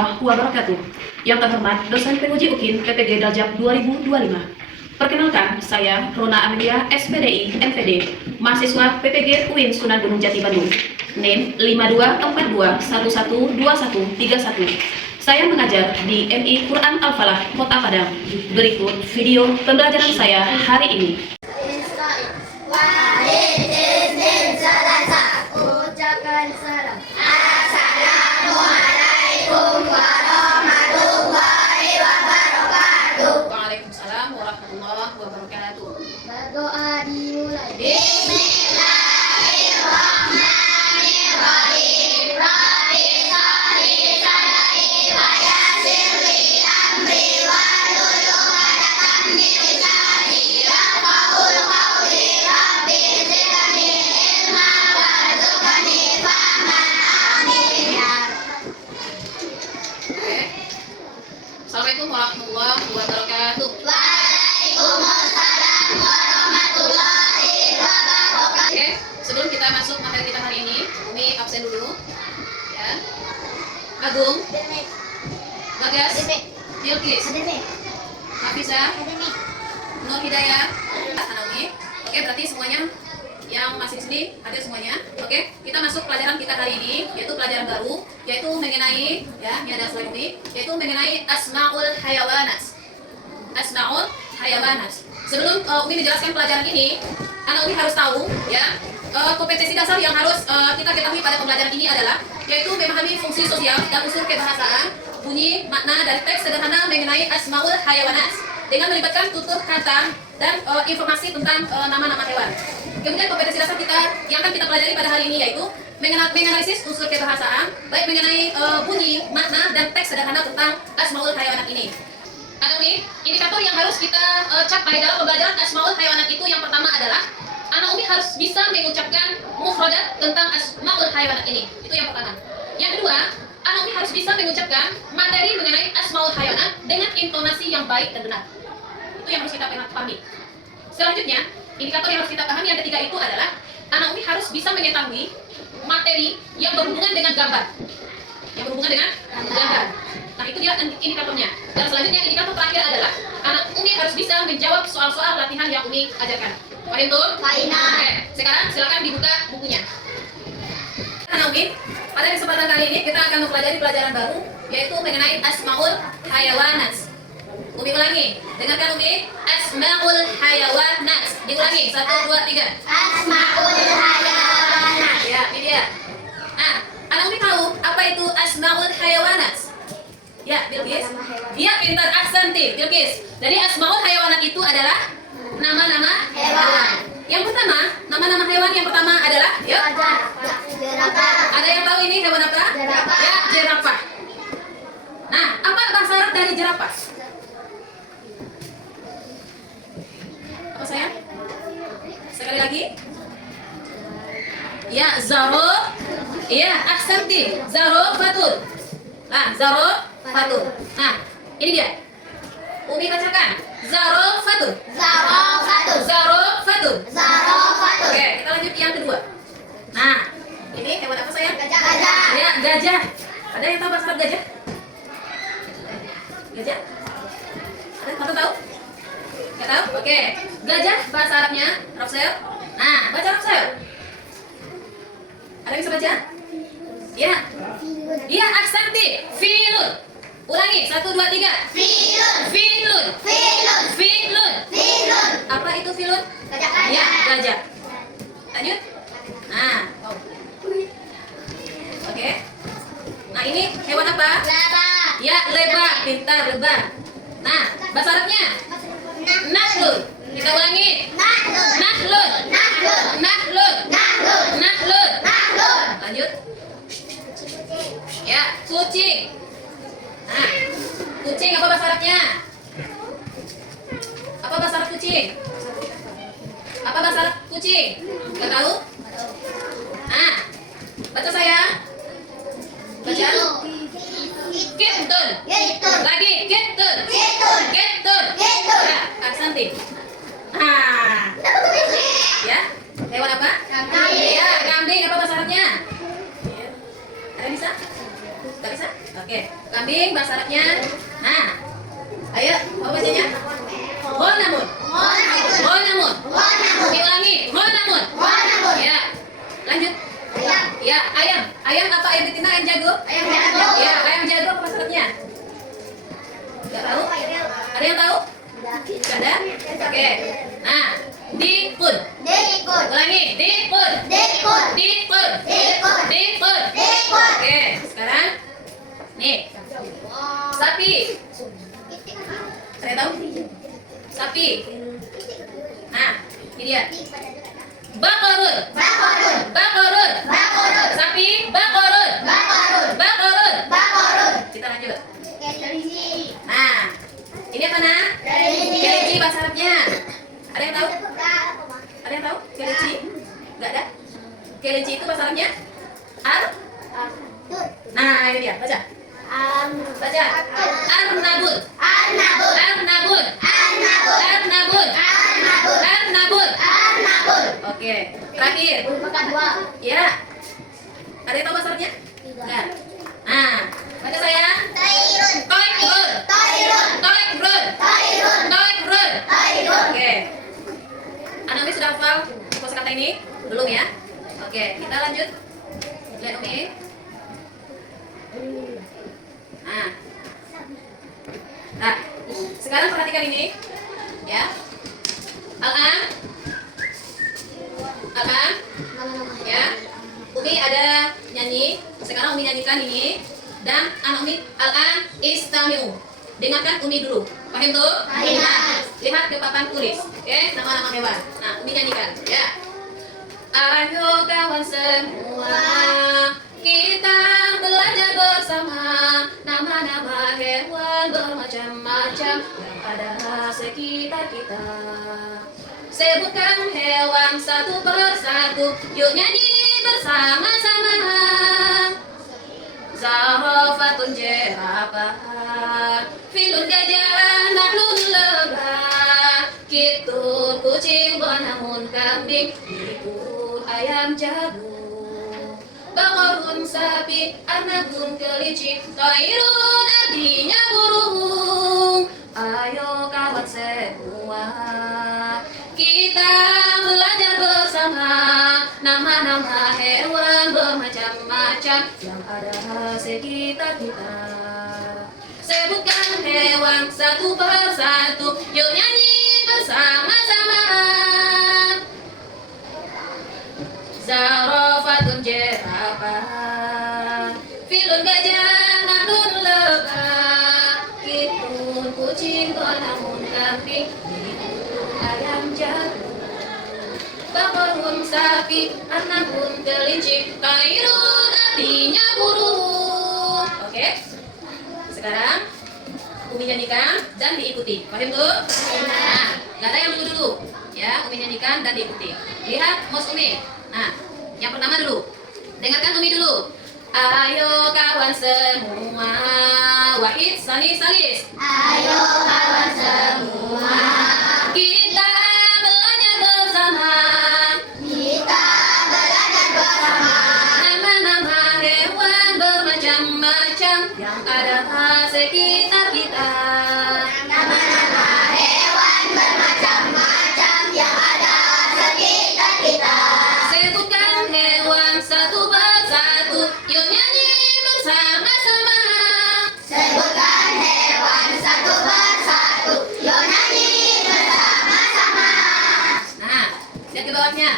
warahmatullahi wabarakatuh. Yang terhormat dosen penguji UKIN PPG Darjab 2025. Perkenalkan, saya Rona Amelia, SPDI, MPD, mahasiswa PPG UIN Sunan Gunung Jati Bandung. NIM 5242112131. Saya mengajar di MI Quran Al-Falah, Kota Padang. Berikut video pembelajaran saya hari ini. Ucapkan salam. Assalamualaikum warahmatullahi wabarakatuh. Waalaikumsalam warahmatullahi wabarakatuh. Berdoa dimulai. Assalamualaikum warahmatullahi wabarakatuh. Waalaikumsalam warahmatullahi wabarakatuh. Oke, sebelum kita masuk materi kita hari ini, Umi absen dulu. Ya. Agung, Bagas, Bilqis, Hafizah, Nur Hidayah, Umi. Oke, berarti semuanya yang masih di sini hadir semuanya. Oke, kita masuk pelajaran kita hari ini, yaitu pelajaran baru, yaitu mengenai, ya, ini ada slide Umi, yaitu mengenai asmaul hayawanat. Asmaul hayawanat. Sebelum Umi menjelaskan pelajaran ini, anak Umi harus tahu, ya, kompetensi dasar yang harus kita ketahui pada pembelajaran ini adalah, yaitu memahami fungsi sosial dan unsur kebahasaan, bunyi, makna dari teks sederhana mengenai asmaul hayawanat dengan melibatkan tutur kata dan informasi tentang nama-nama hewan. Kemudian kompetensi dasar kita yang akan kita pelajari pada hari ini yaitu menganalisis unsur kebahasaan, baik mengenai bunyi, makna, dan teks sederhana tentang asmaul hayawanat ini. Ada nih, indikator yang harus kita capai dalam pembelajaran asmaul hayawanat itu yang pertama adalah anak Umi harus bisa mengucapkan mufradat tentang asmaul hayawanat ini. Itu yang pertama. Yang kedua, anak Umi harus bisa mengucapkan materi mengenai asmaul hayawanat dengan intonasi yang baik dan benar. Itu yang harus kita pahami. Selanjutnya, indikator yang harus kita pahami yang ketiga itu adalah anak Umi harus bisa mengetahui materi yang berhubungan dengan gambar. Yang berhubungan dengan gambar. Nah, itu dia indikatornya. Dan selanjutnya indikator terakhir adalah anak Umi harus bisa menjawab soal-soal latihan yang Umi ajarkan. Paham tuh? Paham. Oke, sekarang silakan dibuka bukunya. Anak Umi, pada kesempatan kali ini kita akan mempelajari pelajaran baru yaitu mengenai asmaul hayawanat. Umi ulangi, dengarkan Umi, asmaul hayawanat. Diulangi, 1, 2, 3. Asmaul hayawanat. Ya, ini dia. Nah, anak Umi tahu apa itu asmaul hayawanat? Ya, Bilqis. Iya, pintar, aksentif, Bilqis. Jadi asmaul hayawanat itu adalah nama-nama Hewan. Yang pertama, nama-nama hewan yang pertama adalah, yuk. Jerapah. Ada yang tahu ini hewan apa? Jerapah. Ya, jerapah. Nah, apa bahasa Arab dari jerapah? Apa sayang? Sekali lagi. Ya, zaro. Iya, aksentif. Zaro fatul. Nah, zaro fatul. Nah, ini dia. Umi bacakan. Zaro fatul. Zarafatun. Zaro fatul. Zarafatun. Oke, kita lanjut yang kedua. Nah, ini hewan apa sayang? Gajah. Ya, gajah. Ada yang tahu bahasa Arab gajah? Gajah? Ada yang tahu? Nggak tahu? Oke. Gajah bahasa Arabnya Rapsel. Nah, baca Rapsel. Ada yang bisa baca? Ya. Iya, aksentif. Filun. Ulangi, 1, 2, 3. Filun. Filun. Filun. Filun. Filun. Apa itu filun? Gajah. Ya, gajah. Lanjut. Nah. Oke. Nah, ini hewan apa? Lebah. Ya, lebah. Pintar, lebah. Nah, bahasa Arabnya nahlun. Kita ulangi. Nahlun. Nahlun. Nahlun. Nahlun. Nahlun. Nahlun. Nahlun. Lanjut. Ya, kucing. Nah, kucing apa bahasa Arabnya? Apa bahasa Arab kucing? Apa bahasa Arab kucing? Nggak tahu? Nah, baca saya. Baca. Kitun. Kitun. Lagi, kitun. Kitun. Kitun. Kitun. Ya, aksentif. Nah, ya, hewan apa? Kambing. Ya, kambing apa bahasa Arabnya? Ada yang bisa? Nggak bisa? Oke. kambing bahasa Arabnya. Nah, ayo, apa bacanya? Ghonamun. Ghonamun. Ulangi, ghonamun. Ya, lanjut. Ya, ayam. Ayam apa ayam betina, ayam jago? Ya, ayam jago apa bahasa Arabnya? Gak tahu? Ada yang tahu? Gak ada? Oke. Nah, dikun. Ulangi, dikun. Dikun. Oke, sekarang nih. Sapi. Ada yang tahu? Sapi. Nah, ini dia. Bakorun. Sapi, bakorun. Kita lanjut. Nah, ini apa nak? Kelinci bahasa Arabnya. Ada yang tahu? Ada yang tahu? Kelinci? Enggak ada? Kelinci itu bahasa Arabnya? Nah, ini dia. Baca. Arnabun. Oke. Terakhir. Ya. Ada yang tahu bahasa Arabnya? Enggak. Nah, baca saya. Toikrun. Oke. Anak Umi sudah hafal kosakata ini? Belum ya? Oke, kita lanjut. Lihat Umi. Nah, sekarang perhatikan ini. Ya. Al-an. Ya. Umi ada nyanyi. Sekarang Umi nyanyikan ini. Dan anak Umi al-an istami'u. Dengarkan Umi dulu. Paham tuh? Nah, lihat ke papan tulis. Oke, nama-nama hewan. Nah, Umi nyanyikan. Ya. Ayo kawan semua, kita belajar bersama nama-nama hewan bermacam-macam yang ada sekitar kita. Sebutkan hewan satu persatu, yuk nyanyi bersama-sama. Zarafatun jerapah, filun gajah, nahlun lebah, kitun kucing, bonamun kambing, ikut ayam jago, bakorun sapi, arnabun kelinci, toirun artinya burung. Ayo kawan semua, kita belajar bersama nama-nama hewan bermacam-macam yang ada sekitar kita. Sebutkan hewan satu persatu, yuk nyanyi bersama-sama. Zarafatun jerapah, filun gajah, nahlun lebah, kitun kucing, bonamun kambing, ikut ayam jago, bakorun sapi, arnabun kelinci, toirun artinya burung. Oke. Sekarang Umi nyanyikan dan diikuti. Paham tuh? Nah, nggak ada yang dulu. Ya, Umi nyanyikan dan diikuti. Lihat mos Umi. Nah, yang pertama dulu. Dengarkan Umi dulu. Ayo kawan semua, wahid salis. Ayo kawan semua, Kita belajar bersama nama-nama hewan bermacam-macam yang ada sekitar kita. nama-nama hewan bermacam-macam yang ada sekitar kita. Sebutkan hewan satu persatu, yuk nyanyi bersama-sama. Sebutkan hewan satu persatu, yuk nyanyi bersama-sama. Nah, lihat ke bawahnya.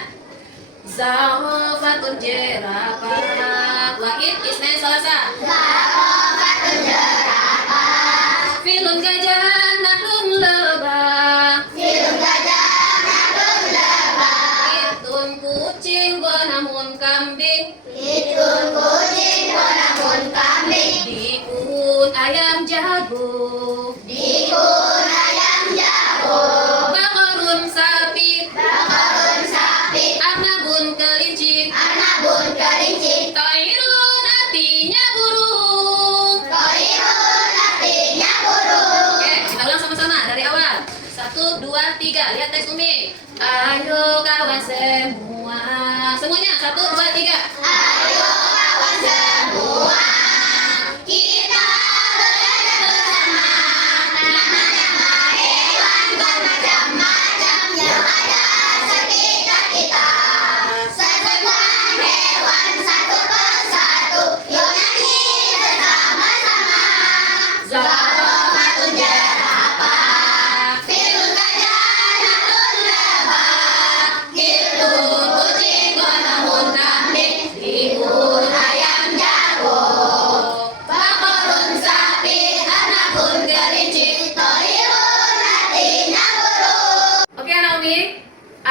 Zarafatun jerapah, wahid isnain salasa, Zarafatun jerapah, filun gajah, nahlun lebah, filun gajah, nahlun lebah, kitun kucing, bonamun kambing, kitun kucing, bonamun kambing, dikun ayam jago, dikun ayam jago, bakorun sapi, bakorun sapi, arnabun kelinci, arnabun kelinci, toirun artinya burung. toirun artinya burung. Oke, kita ulang sama-sama dari awal. 1, 2, 3. Lihat teks Umi. Ayo kawan semua. Semuanya 1, 2, 3. Ayo kawan semua, kita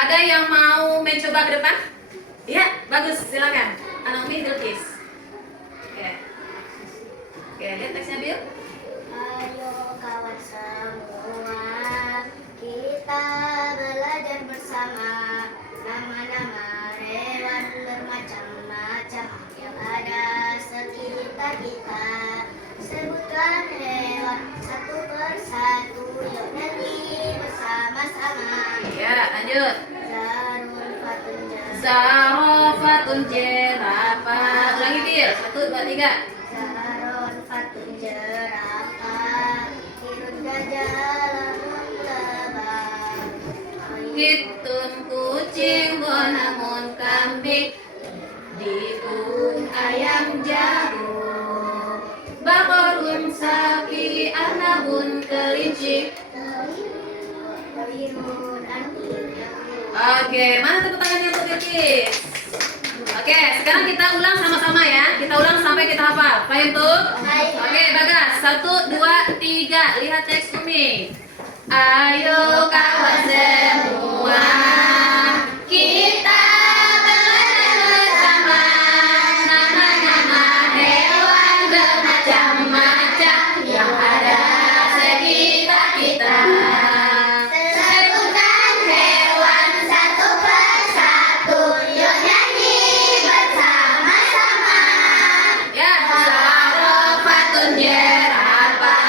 Ada yang mau mencoba ke depan? Iya, bagus, silakan. Anak Umi dilukis. Oke. Oke, lihat teksnya, Bil. Ayo kawan semua, kita belajar bersama. Nama-nama hewan bermacam-macam yang ada sekitar kita. Sebutkan hewan satu persatu, yuk nyanyi bersama-sama. Ya, lanjut. Zarofatun jerapah. Zarofatun jerapah. Ulangi, Bil. 1, 2, 3. Zarofatun jerapah. Hirun gajah lamun lebah. Kitun kucing, bonamun kambing, dikun ayam jago, bakorun sapi, anabun kelinci. Hirun anjing. Oke, mana tepuk tangannya untuk Bilkis? Oke, sekarang kita ulang sama-sama ya. Kita ulang sampai kita hafal. Paham tuh? Oke, Bagas. 1, 2, 3. Lihat teks Umi. Ayo kawan semua, kita belajar bersama. Nama-nama hewan bermacam-macam yang ada sekitar kita. Sebutkan hewan satu persatu, yuk nyanyi bersama-sama. Ya, zarofatun jerapah.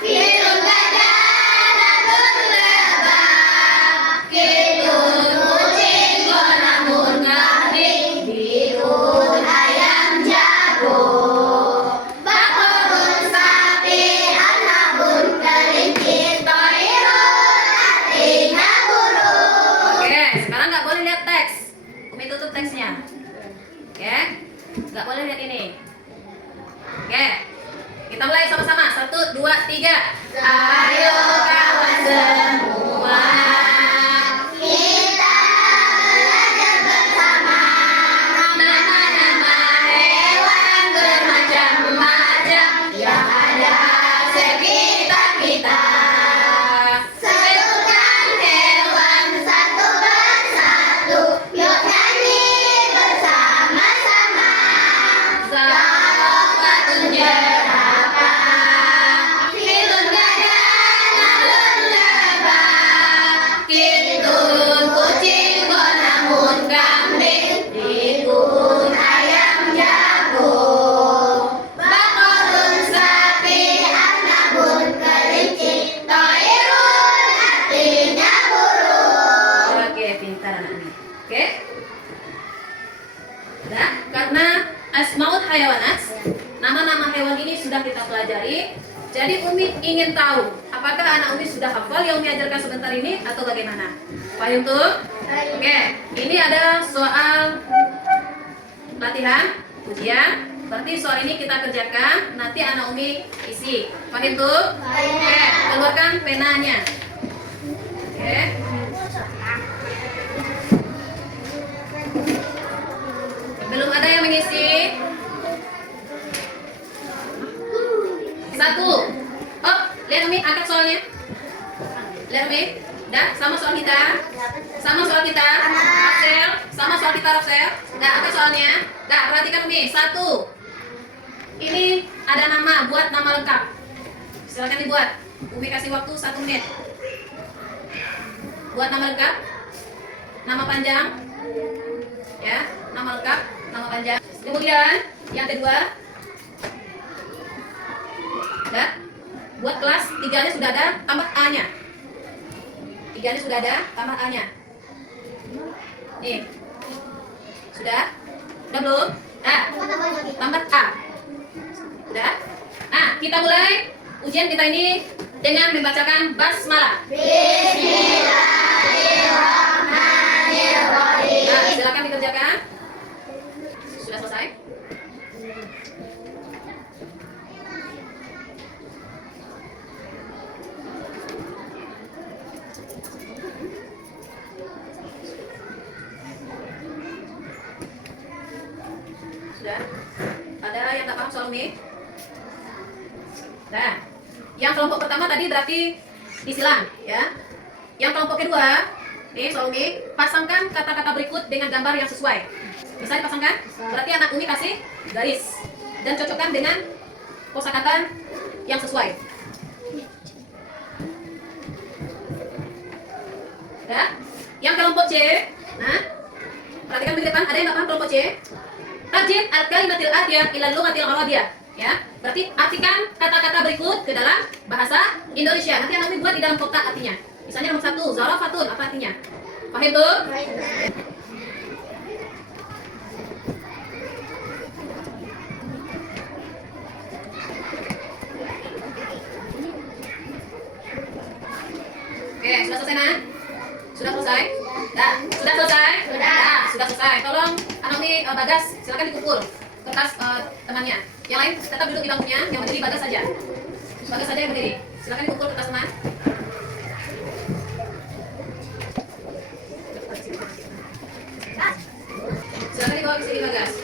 Hirun gajah lamun lebah. Kitun kucing, bonamun kambing, bihun ayam jago. Bakorun sapi, anabun kelinci, toirun artinya burung. Oke, sekarang nggak boleh lihat teks. Umi tutup teksnya. Oke, nggak boleh lihat ini. Oke, kita mulai sama-sama. 1, 2, 3. Ayo kawan semua, Kita belajar bersama. nama-nama hewan bermacam-macam yang ada sekitar kita. Sebutkan hewan satu persatu, yuk nyanyi bersama-sama. Zarofatun jerapah. Hirun gajah lamun lebah. Kitun kucing, bonamun kambing, Bihun ayam jago. Bakorun sapi, anabun kelinci, toirun artinya burung. Oke, pintar anak ini. Oke. Nah, karena asmaul hayawanat, nama-nama hewan ini sudah kita pelajari. Jadi Umi ingin tahu, apakah anak Umi sudah hafal yang Umi ajarkan sebentar ini atau bagaimana? Paham tuh? Oke, ini ada soal latihan, ujian. Berarti soal ini kita kerjakan, nanti anak Umi isi. Paham tuh? Oke, keluarkan penanya. Oke. Belum ada yang mengisi? 1. Oh, lihat Umi, angkat soalnya. Lihat Umi. Dah, sama soal kita. Sama soal kita. Rapsel, sama soal kita Rapsel. Dah, angkat soalnya. Dah, perhatikan Umi. 1. Ini ada nama, buat nama lengkap. Silakan dibuat. Umi kasih waktu 1 menit. Buat nama lengkap. Nama panjang. Ya, nama lengkap, nama panjang. Kemudian yang kedua, dah, buat kelas 3-nya sudah ada, tambah A-nya. 3-nya sudah ada, tambah A-nya. Nih, sudah? Udah belum? Nah, tambah A. Udah? Nah, kita mulai ujian kita ini dengan membacakan basmalah. Bismillahirrahmanirrahim. Nah, silakan dikerjakan. Sudah selesai? Sudah? Ada yang tak paham soal ini? Nah, yang kelompok pertama tadi berarti disilang, ya. Yang kelompok kedua Nih, soal Umi, pasangkan kata-kata berikut dengan gambar yang sesuai. Bisa dipasangkan? Berarti anak Umi kasih garis dan cocokkan dengan kosakata yang sesuai. Ya, yang kelompok C, nah, perhatikan di depan, ada yang nggak paham kelompok C? Tarjim al-kalimatil atiyah ila lughatil arabiyah. Ya, berarti artikan kata-kata berikut ke dalam bahasa Indonesia. Nanti anak Umi buat di dalam kotak artinya. Misalnya nomor 1, zarafatun, apa artinya? Paham tuh? Oke, sudah selesai nah? Sudah selesai? Dah, sudah selesai? Sudah selesai. Tolong anak Umi Bagas, silakan dikumpul kertas temannya. Yang lain tetap duduk di bangkunya, yang berdiri Bagas saja. Bagas saja yang berdiri. Silakan dikumpul kertas teman. Silakan dibawa ke sini Bagas.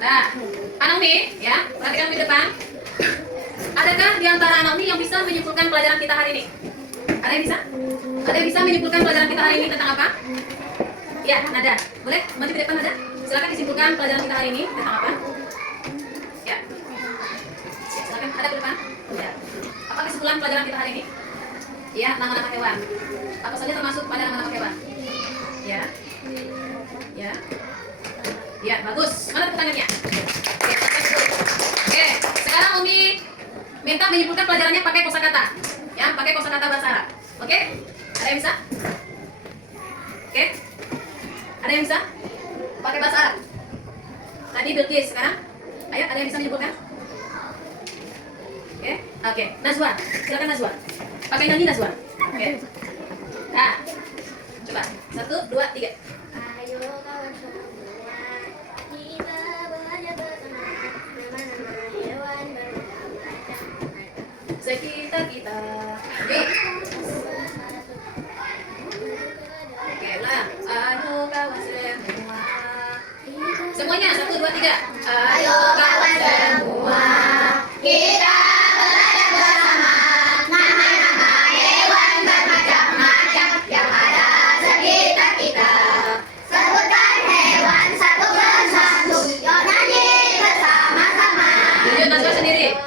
Nah, anak Umi, ya, perhatikan di depan. Adakah di antara anak Umi yang bisa menyimpulkan pelajaran kita hari ini? Ada yang bisa? Ada yang bisa menyimpulkan pelajaran kita hari ini tentang apa? Ya, Nada. Boleh maju ke depan Nada? Silakan disimpulkan pelajaran kita hari ini tentang apa? Ya. Silakan ada ke depan. Ya. Apa kesimpulan pelajaran kita hari ini? Ya, nama-nama hewan. Apa saja termasuk pada nama-nama hewan? Ya. Ya. Ya, bagus. Mana tepuk tangannya? Oke, oke. Sekarang Umi minta menyimpulkan pelajarannya pakai kosakata. Ya, pakai kosakata bahasa Arab. Oke? Ada yang bisa? Oke? Ada yang bisa? Pakai bahasa Arab. Tadi Bilqis, sekarang ayo, ada yang bisa menyimpulkan? Oke? Oke, Nazwa. Silakan Nazwa. Pakai nyanyi Nazwa. Oke. Nah. Coba. 1 2 3. Ayo kawan semua, kita belajar bersama nama-nama hewan bermacam-macam. Sekitar kita. Oke. Oke, ulang. Ayo kawan semua. Semuanya 1 2 3. Ayo kawan semua, kita belajar bersama nama-nama hewan bermacam-macam yang ada sekitar kita. Sebutkan hewan satu persatu, yuk nyanyi bersama-sama. Tunjuk Nazwa sendiri.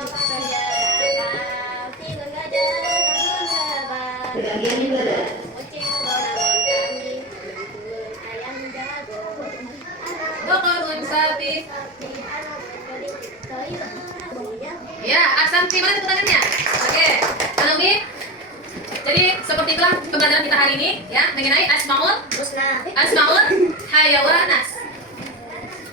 Bokorun sapi. Ya, Aksanti, mana tepuk tangannya? Oke, Anami. Jadi seperti itulah pembelajaran kita hari ini, ya, mengenai asmaul hayawanas.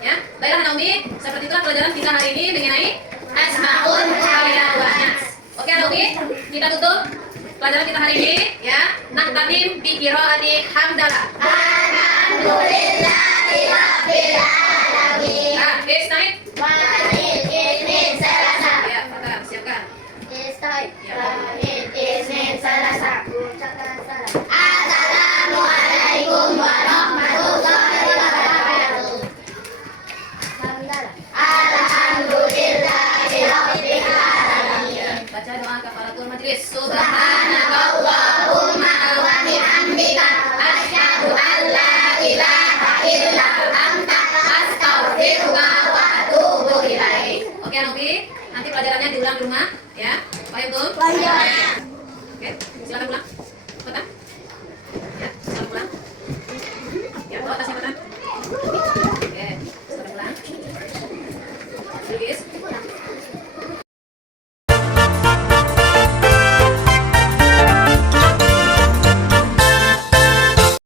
Ya, baiklah Naomi, seperti itulah pelajaran kita hari ini mengenai asmaul hayawanas. Oke Naomi, kita tutup pelajaran kita hari ini, ya. Naktatim bi qiraati hamdalah. Alhamdulillahirabbil alamin. Nah, bis naik. Walil Isnin Selasa. Ya, Fatah, siapkan. Istai. Walil Isnin Selasa. Assalamualaikum warahmatullahi wabarakatuh. Alhamdulillahirabbil alamin. Baca doa kafaratul majlis. Subhanakallahumma wa bihamdika asyhadu an la ilaha illa anta astaghfiruka wa atubu ilaik. Oke Naomi, nanti pelajarannya diulang di rumah, ya. Paham tuh? Paham. Oke, silakan pulang.